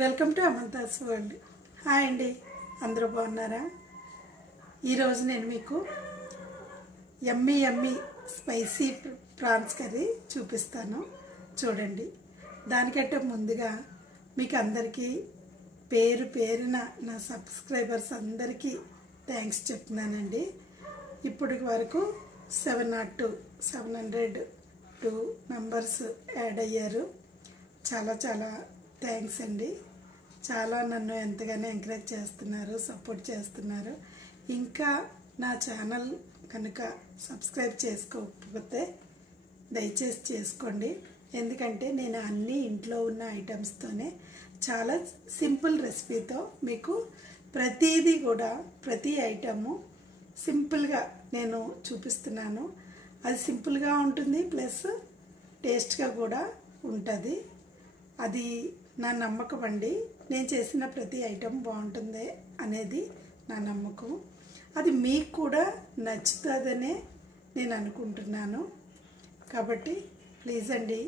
Welcome to Amantha's world. Hi అండి, అందరూ బాగున్నారా? ఈరోజు నేను మీకు యమ్మీ స్పైసీ ప్రాన్స్ కర్రీ చూపిస్తాను, చూడండి. దానికంటే ముందుగా మీకు అందరికీ పేరు పేరున నా సబ్స్క్రైబర్స్ అందరికీ థ్యాంక్స్ చెప్తున్నానండి. ఇప్పటి వరకు 702 మెంబర్స్ యాడ్ అయ్యారు. చాలా థ్యాంక్స్ అండి. చాలా నన్ను ఎంతగానో ఎంకరేజ్ చేస్తున్నారు, సపోర్ట్ చేస్తున్నారు. ఇంకా నా ఛానల్ కనుక సబ్స్క్రైబ్ చేసుకోకపోతే దయచేసి చేసుకోండి. ఎందుకంటే నేను అన్ని ఇంట్లో ఉన్న ఐటమ్స్తోనే చాలా సింపుల్ రెసిపీతో మీకు ప్రతిదీ కూడా ప్రతి ఐటము సింపుల్గా నేను చూపిస్తున్నాను. అది సింపుల్గా ఉంటుంది, ప్లస్ టేస్ట్గా కూడా ఉంటుంది. అది నా నమ్మకం అండి. నేను చేసిన ప్రతి ఐటెం బాగుంటుంది అనేది నా నమ్మకం. అది మీకు కూడా నచ్చుతుందనే నేను అనుకుంటున్నాను. కాబట్టి ప్లీజ్ అండి,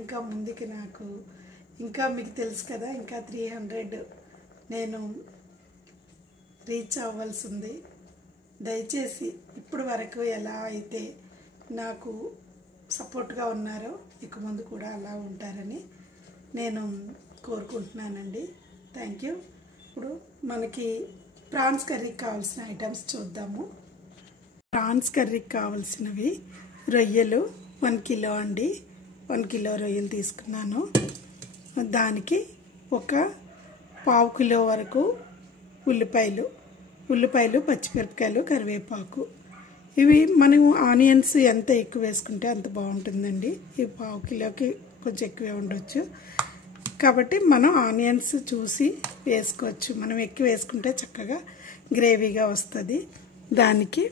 ఇంకా ముందుకి నాకు ఇంకా మీకు తెలుసు కదా, ఇంకా 300 నేను రీచ్ అవ్వాల్సి ఉంది. దయచేసి ఇప్పటి వరకు ఎలా అయితే నాకు సపోర్ట్గా ఉన్నారో ఇక ముందు కూడా అలా ఉంటారని నేను కోరుకుంటున్నానండి. Thank you. ఇప్పుడు మనకి ప్రాన్స్ కర్రీకి కావాల్సిన ఐటమ్స్ చూద్దాము. ప్రాన్స్ కర్రీకి కావాల్సినవి రొయ్యలు 1 కిలో అండి. 1 కిలో రొయ్యలు తీసుకున్నాను. దానికి ఒక 1/2 కిలో వరకు ఉల్లిపాయలు, పచ్చిమిరపకాయలు, కరివేపాకు. ఇవి మనం ఆనియన్స్ ఎంత ఎక్కువ వేసుకుంటే అంత బాగుంటుందండి. ఈ 1/2 కిలోకి కొంచెం ఎక్కువే ఉండొచ్చు. కాబట్టి మనం ఆనియన్స్ చూసి వేసుకోవచ్చు. మనం ఎక్కువ వేసుకుంటే చక్కగా గ్రేవీగా వస్తుంది. దానికి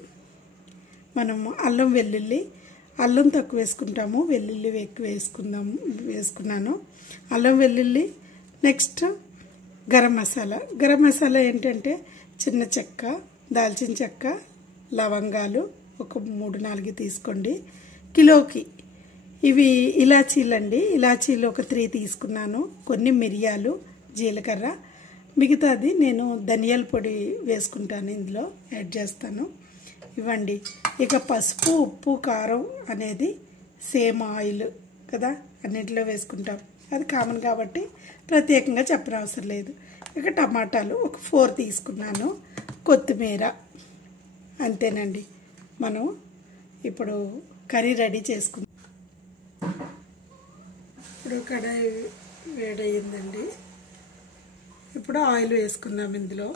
మనము అల్లం తక్కువ వేసుకుంటాము, వెల్లుల్లి ఎక్కువ వేసుకున్నాను. అల్లం వెల్లుల్లి. నెక్స్ట్ గరం మసాలా ఏంటంటే చిన్న చెక్క, దాల్చిన చెక్క, లవంగాలు ఒక 3-4 తీసుకోండి. కిలోకి ఇవి ఇలాచీలు అండి. ఇలాచీలు ఒక 3 తీసుకున్నాను. కొన్ని మిరియాలు, జీలకర్ర, మిగతాది నేను ధనియాల పొడి వేసుకుంటాను, ఇందులో యాడ్ చేస్తాను. ఇవ్వండి. ఇక పసుపు, ఉప్పు, కారం అనేది సేమ్ ఆయిల్ కదా, అన్నింటిలో వేసుకుంటాం. అది కామన్ కాబట్టి ప్రత్యేకంగా చెప్పనవసరం లేదు. ఇక టమాటాలు ఒక 4 తీసుకున్నాను. కొత్తిమీర. అంతేనండి. మనం ఇప్పుడు కర్రీ రెడీ చేసుకుందాం. ఇప్పుడు కడాయి వేడయ్యిందండి. ఇప్పుడు ఆయిల్ వేసుకుందాం ఇందులో.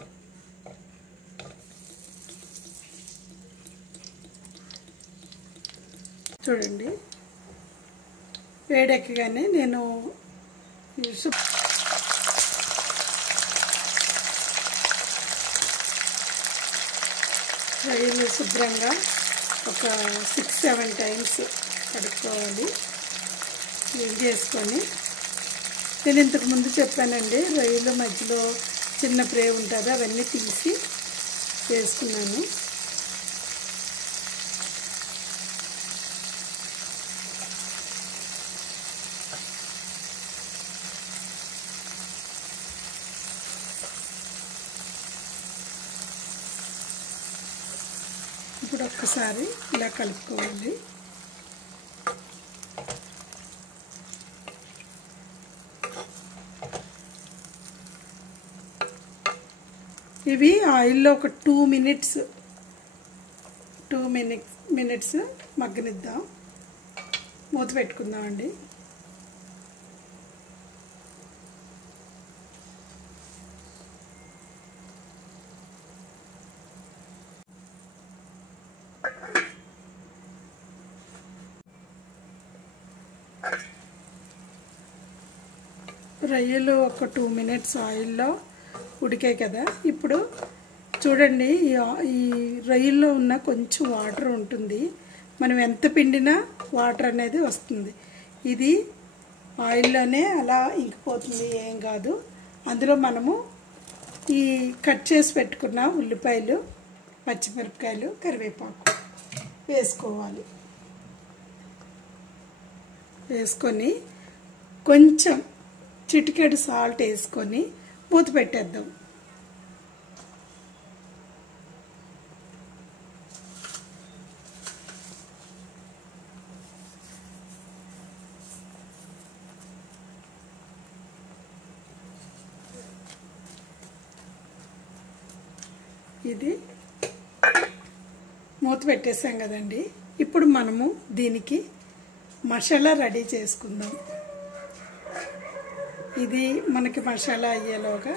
చూడండి, వేడెక్కగానే నేను రొయ్యలు శుభ్రంగా ఒక 6-7 టైమ్స్ కడుక్కోవాలి. క్లీన్ చేసుకొని, నేను ఇంతకుముందు చెప్పానండి, రొయ్యల మధ్యలో చిన్న ప్రే ఉంటుంది, అవన్నీ తీసి వేసుకున్నాను. ఇప్పుడు ఒక్కసారి ఇలా కలుపుకోవాలి. ఇవి ఆయిల్లో ఒక 2 మినిట్స్ మగ్గనిద్దాం. మూత పెట్టుకుందామండి. రొయ్యలు ఒక 2 మినిట్స్ ఆయిల్లో ఉడికాయి కదా. ఇప్పుడు చూడండి, ఈ రొయ్యల్లో ఉన్న కొంచెం వాటర్ ఉంటుంది. మనం ఎంత పిండినా వాటర్ అనేది వస్తుంది. ఇది ఆయిల్లోనే అలా ఇంకిపోతుంది, ఏం కాదు. అందులో మనము ఈ కట్ చేసి పెట్టుకున్న ఉల్లిపాయలు, పచ్చిమిరపకాయలు, కరివేపాకు వేసుకోవాలి. వేసుకొని కొంచెం చిటికెడు సాల్ట్ వేసుకొని మూత పెట్టేద్దాం. ఇది మూత పెట్టేసాం కదండి. ఇప్పుడు మనము దీనికి మసాలా రెడీ చేసుకుందాం. ఇది మనకి మసాలా అయ్యేలోగా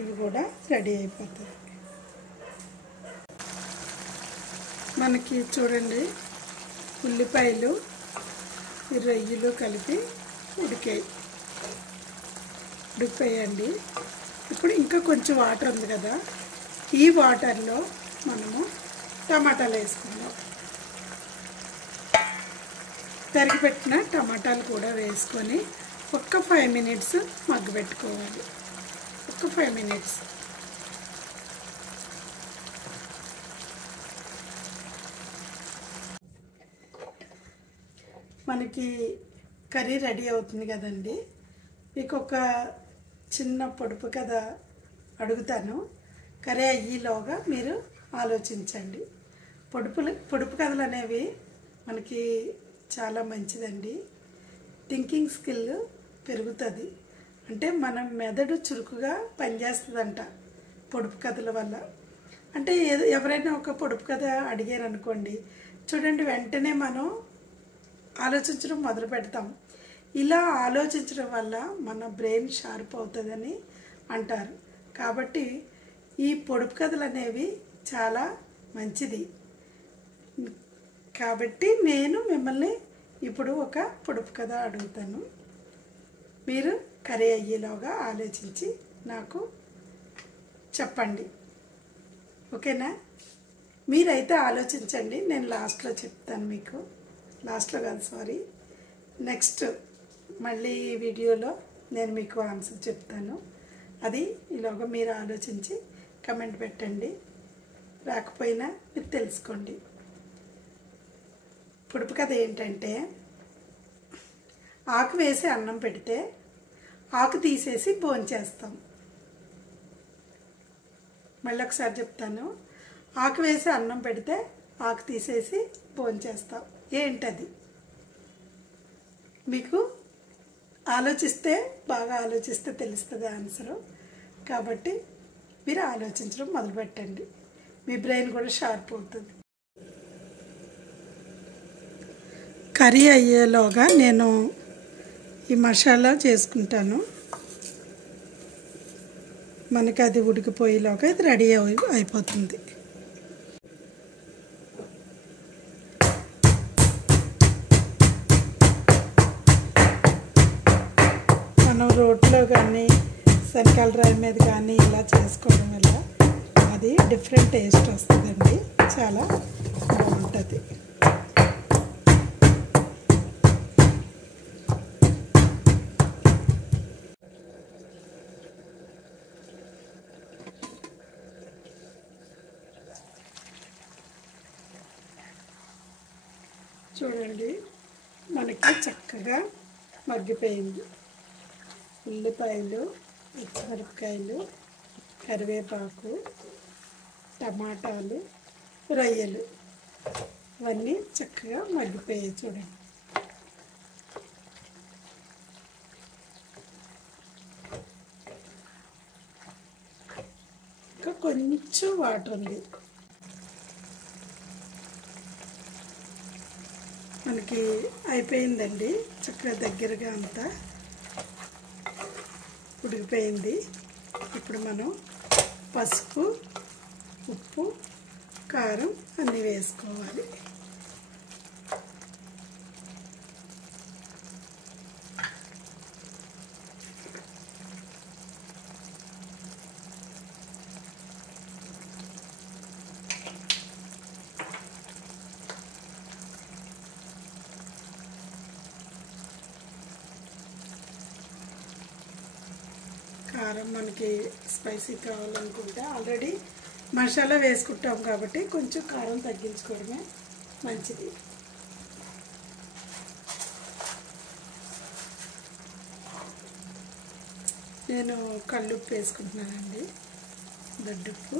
ఇవి కూడా రెడీ అయిపోతాయి. మనకి చూడండి ఉల్లిపాయలు ఈ రొయ్యలు కలిపి ఉడికిపోయండి. ఇప్పుడు ఇంకా కొంచెం వాటర్ ఉంది కదా, ఈ వాటర్లో మనము టమాటాలు వేసుకుందాం. తరిగిపెట్టిన టమాటాలు కూడా వేసుకొని ఒక్క 5 మినిట్స్ మగ్గబెట్టుకోవాలి. ఒక 5 మినిట్స్. మనకి కర్రీ రెడీ అవుతుంది కదండి. మీకు ఒక చిన్న పొడుపు కథ అడుగుతాను. కర్రీ అయ్యేలోగా మీరు ఆలోచించండి. పొడుపు కథలు అనేవి మనకి చాలా మంచిదండి. థింకింగ్ స్కిల్ పెరుగుతుంది. అంటే మన మెదడు చురుకుగా పనిచేస్తుందంట పొడుపు కథల వల్ల. అంటే ఎవరైనా ఒక పొడుపు కథ అడిగారు అనుకోండి, చూడండి వెంటనే మనం ఆలోచించడం మొదలు పెడతాం. ఇలా ఆలోచించడం వల్ల మన బ్రెయిన్ షార్ప్ అవుతుందని అంటారు. కాబట్టి ఈ పొడుపు కథలు అనేవి చాలా మంచిది. కాబట్టి నేను మిమ్మల్ని ఇప్పుడు ఒక పొడుపు కథ అడుగుతాను. మీరు కర్రీ అయ్యేలోగా ఆలోచించి నాకు చెప్పండి. ఓకేనా? మీరైతే ఆలోచించండి. నేను లాస్ట్లో చెప్తాను మీకు. లాస్ట్లో కాదు, సారీ, నెక్స్ట్ మళ్ళీ ఈ వీడియోలో నేను మీకు ఆన్సర్ చెప్తాను. అది ఈలోగా మీరు ఆలోచించి కమెంట్ పెట్టండి. రాకపోయినా మీరు తెలుసుకోండి. పొడుపు కథ ఏంటంటే, ఆకు వేసి అన్నం పెడితే ఆకు తీసేసి భోంచేస్తాం. మళ్ళీ ఒకసారి చెప్తాను. ఆకు వేసి అన్నం పెడితే ఆకు తీసేసి భోంచేస్తాం. ఏంటది? మీకు ఆలోచిస్తే, బాగా ఆలోచిస్తే తెలుస్తుంది ఆన్సరు. కాబట్టి మీరు ఆలోచించడం మొదలుపెట్టండి. మీ బ్రెయిన్ కూడా షార్ప్ అవుతుంది. కర్రీ అయ్యేలోగా నేను ఈ మసాలా చేసుకుంటాను. మనకి అది ఉడికిపోయేలోగా ఇది రెడీ అయిపోతుంది. మనం రోట్లో కానీ శనగల రాయి మీద కానీ ఇలా చేసుకోవడం వల్ల అది డిఫరెంట్ టేస్ట్ వస్తుందండి. చాలా బాగుంటుంది. చూడండి మనకి చక్కగా మగ్గిపోయింది. ఉల్లిపాయలు, పచ్చిమిరపకాయలు, కరివేపాకు, టమాటాలు, రొయ్యలు ఇవన్నీ చక్కగా మగ్గిపోయాయి. చూడండి. ఇంకా కొంచెం వాటర్ ఉంది. మనకి అయిపోయిందండి. చక్కగా దగ్గరగా అంతా ఉడికిపోయింది. ఇప్పుడు మనం పసుపు, ఉప్పు, కారం అన్నీ వేసుకోవాలి. కారం మనకి స్పైసీ కావాలనుకుంటే ఆల్రెడీ మసాలా వేసుకుంటాం కాబట్టి కొంచెం కారం తగ్గించుకోవడమే మంచిది. నేను కల్లుప్పు వేసుకుంటున్నానండి, దొడ్డుప్పు.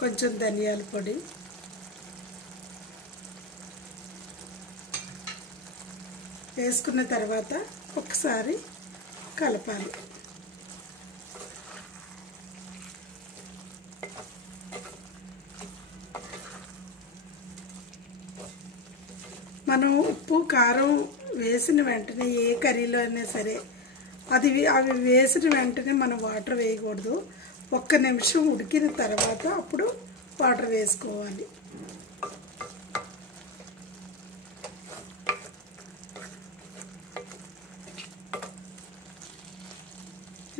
కొంచెం ధనియాల పొడి, వేసుకున్న తర్వాత ఒకసారి కలపాలి. మనం ఉప్పు కారం వేసిన వెంటనే ఏ కర్రీలో అయినా సరే అవి వేసిన వెంటనే మనం వాటర్ వేయకూడదు. 1 నిమిషం ఉడికిన తర్వాత అప్పుడు వాటర్ వేసుకోవాలి.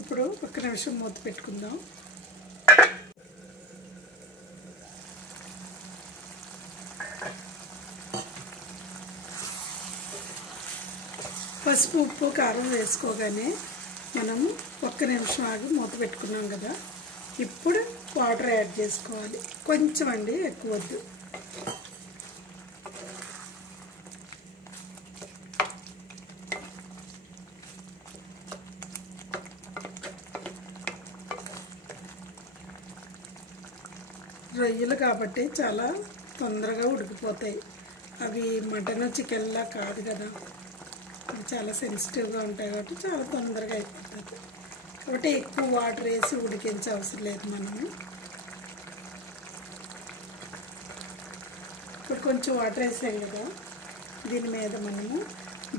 ఇప్పుడు 1 నిమిషం మూత పెట్టుకుందాం. పసుపు ఉప్పు కారం వేసుకోగానే మనము 1 నిమిషం ఆగి మూత పెట్టుకున్నాం కదా, ఇప్పుడు వాటర్ యాడ్ చేసుకోవాలి. కొంచెం అండి, ఎక్కువ వద్దు. రొయ్యలు కాబట్టి చాలా తొందరగా ఉడికిపోతాయి. అవి మటన్ చికెన్లా కాదు కదా, అవి చాలా సెన్సిటివ్గా ఉంటాయి కాబట్టి చాలా తొందరగా అయిపోతుంది. కాబట్టి ఎక్కువ వాటర్ వేసి ఉడికించే అవసరం లేదు. మనము ఇప్పుడు కొంచెం వాటర్ వేసాం కదా, దీని మీద మనము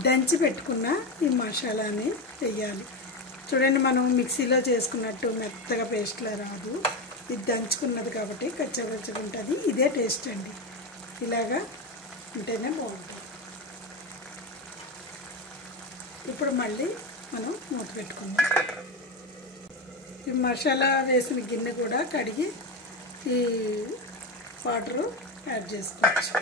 దంచి పెట్టుకున్న ఈ మసాలాని వేయాలి. చూడండి, మనం మిక్సీలో చేసుకున్నట్టు మెత్తగా పేస్ట్లా రాదు. ఇది దంచుకున్నది కాబట్టి కచ్చపచ్చగా ఉంటుంది. ఇదే టేస్ట్ అండి, ఇలాగా ఉంటేనే బాగుంటుంది. ఇప్పుడు మళ్ళీ మనం మూత పెట్టుకుందాం. ఈ మసాలా వేసిన గిన్నె కూడా కడిగి ఈ వాటరు యాడ్ చేసుకోవచ్చు.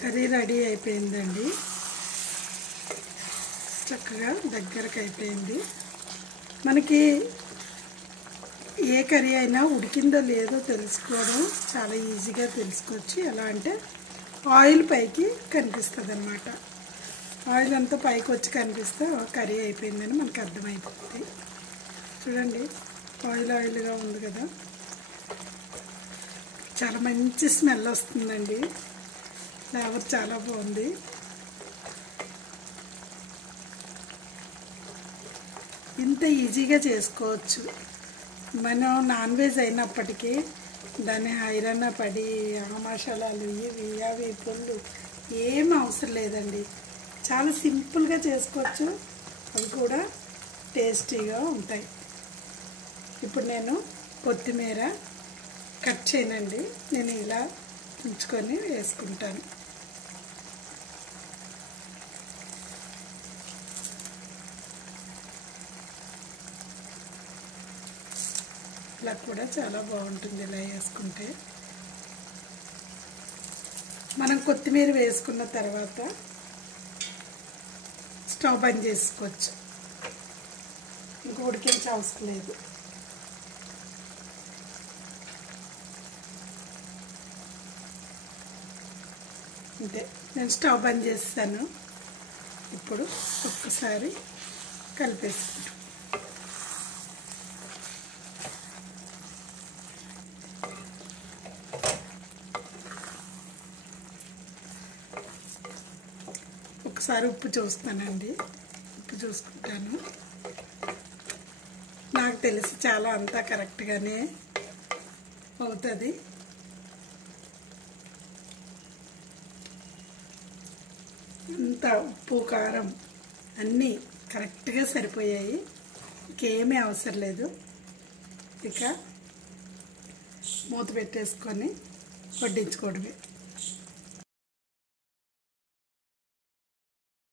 కర్రీ రెడీ అయిపోయిందండి, చక్కగా దగ్గరకు అయిపోయింది. మనకి ఏ కర్రీ అయినా ఉడికిందో లేదో తెలుసుకోవడం చాలా ఈజీగా తెలుసుకోవచ్చు. ఎలా అంటే ఆయిల్ పైకి కనిపిస్తుంది అన్నమాట. ఆయిల్ అంతా పైకి వచ్చి కనిపిస్తే కర్రీ అయిపోయిందని మనకు అర్థమైపోతుంది. చూడండి, ఆయిల్గా ఉంది కదా, చాలా మంచి స్మెల్ వస్తుందండి. ఫ్లేవర్ చాలా బాగుంది. ఇంత ఈజీగా చేసుకోవచ్చు. మనం నాన్ వెజ్ అయినప్పటికీ దాన్ని ఐరన్ పడి ఆ మసాలాలు ఇవి అవి పుల్లు ఏం అవసరం లేదండి. చాలా సింపుల్గా చేసుకోవచ్చు, అవి కూడా టేస్టీగా ఉంటాయి. ఇప్పుడు నేను కొత్తిమీర కట్ చేయనండి, నేను ఇలా ఉంచుకొని వేసుకుంటాను. ఇలా కూడా చాలా బాగుంటుంది ఇలా వేసుకుంటే. మనం కొత్తిమీర వేసుకున్న తర్వాత స్టవ్ బంద్ చేసుకోవచ్చు, ఇంక ఉడికించే అవసరం లేదు. అంతే, నేను స్టవ్ బంద్ చేస్తాను. ఇప్పుడు ఒక్కసారి కలిపేసుకుంటాం. ఒకసారి ఉప్పు చూస్తానండి, ఉప్పు చూసుకుంటాను. నాకు తెలిసి చాలా అంతా కరెక్ట్గానే అవుతుంది. అంత ఉప్పు కారం అన్నీ కరెక్ట్గా సరిపోయాయి, ఇంకేమీ అవసరం లేదు. ఇక మూత పెట్టేసుకొని వడ్డించుకోవడమే.